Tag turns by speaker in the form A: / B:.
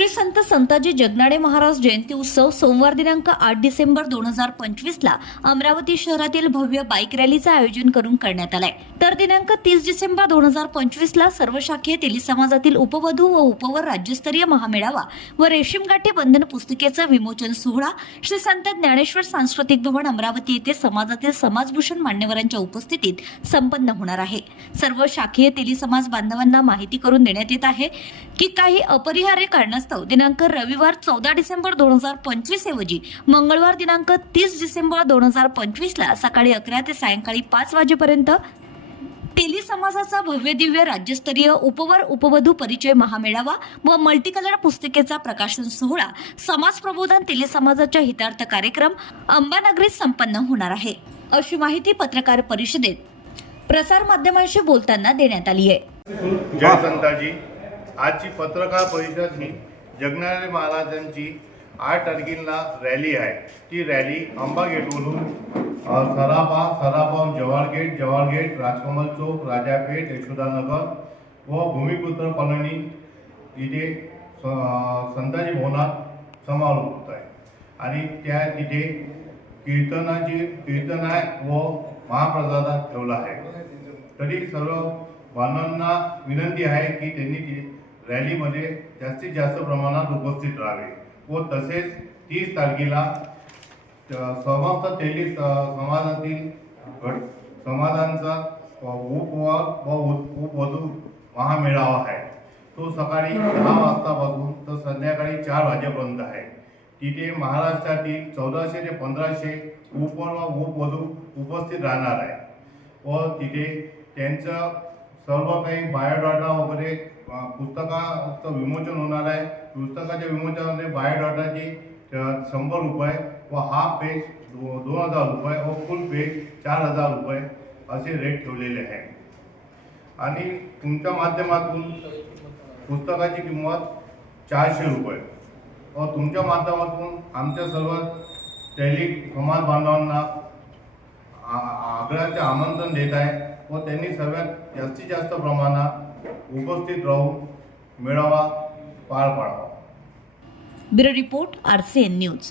A: श्री संत संताजी जगनाडे महाराज जयंती उत्सव सोमवार दिनांक आठ डिसेंबर दोन हजार पंचवीसला अमरावती शहरातील भव्य बाईक रॅलीचं आयोजन करून करण्यात आलंय. तर दिनांक तीस डिसेंबर दोन हजार पंचवीसला सर्व शाखीय तेली समाजातील उपवधू व उपवर राज्यस्तरीय महामेळावा व रेशीम गाठी बंधन पुस्तिकेचं विमोचन सोहळा श्री संत ज्ञानेश्वर सांस्कृतिक भवन अमरावती येथे समाजातील समाजभूषण मान्यवरांच्या उपस्थितीत संपन्न होणार आहे. सर्व शाखीय तेली समाज बांधवांना माहिती करून देण्यात येत आहे की काही अपरिहार्य कारणास्तव दिनांक रविवार चौदा डिसेंबर दोन हजार पंचवीस ऐवजी मंगळवार दिनांक तीस डिसेंबर दोन हजार पंचवीसला सकाळी अकरा ते सायंकाळी पाच वाजेपर्यंत तेली समाजाचा भव्य दिव्य राज्यस्तरीय उपवर उपवधू परिचय महामेळावा व मल्टीकलर पुस्तिकेचा प्रकाशन सोहळा समाज प्रबोधन तेली समाजाच्या हितार्थ कार्यक्रम अंबानगरीत संपन्न होणार आहे. अशी माहिती पत्रकार परिषदेत प्रसार माध्यमांशी बोलताना देण्यात आली आहे.
B: जय संताजी आजची पत्रकार परिषद ही जगनारे महाराजांची आठ तारखेला रॅली आहे. ती रॅली आंबा गेटवरून अ, सराफा सराफा जवाहर गेट जवाहर गेट राजकमल चौक राजापेठ यशोदानगर व भूमिपुत्र कॉलनी तिथे स- संताजी भवनात समारोप होत आहे. आणि त्या तिथे कीर्तनाची कीर्तन आहे व महाप्रसादात ठेवला आहे. तरी सर्व बांधवांना विनंती आहे की त्यांनी रॅलीमध्ये जास्तीत जास्त प्रमाणात उपस्थित राहावे व तसेच तीस तारखेला समस्त तेली समाजातील गट समाजांचा उपवार व उपवधू महामेळावा आहे. तो सकाळी दहा वाजतापासून तर संध्याकाळी चार वाजेपर्यंत आहे. तिथे महाराष्ट्रातील चौदाशे ते पंधराशे उपवर व उपवधू उपस्थित राहणार आहे. व तिथे त्यांचं सर्व काही बायोडाटा वगैरे पुस्तकाचं विमोचन होणार आहे. पुस्तकाच्या विमोचनामध्ये बायोडाटाची अ, शंभर रुपये व हाफ पेज दो दोन हजार रुपये व फुल पेज चार हजार रुपये असे रेट ठेवलेले आहे. आणि तुमच्या माध्यमातून पुस्तकाची किंमत चारशे रुपये. व तुमच्या माध्यमातून आमच्या सर्व टेली समाज बांधवांना आग्रहाचे आमंत्रण देत आहे व त्यांनी सर्वात जास्तीत जास्त प्रमाणात उपस्थित राहून मेळावा पार पाडावा.
A: Bureau report RCN news.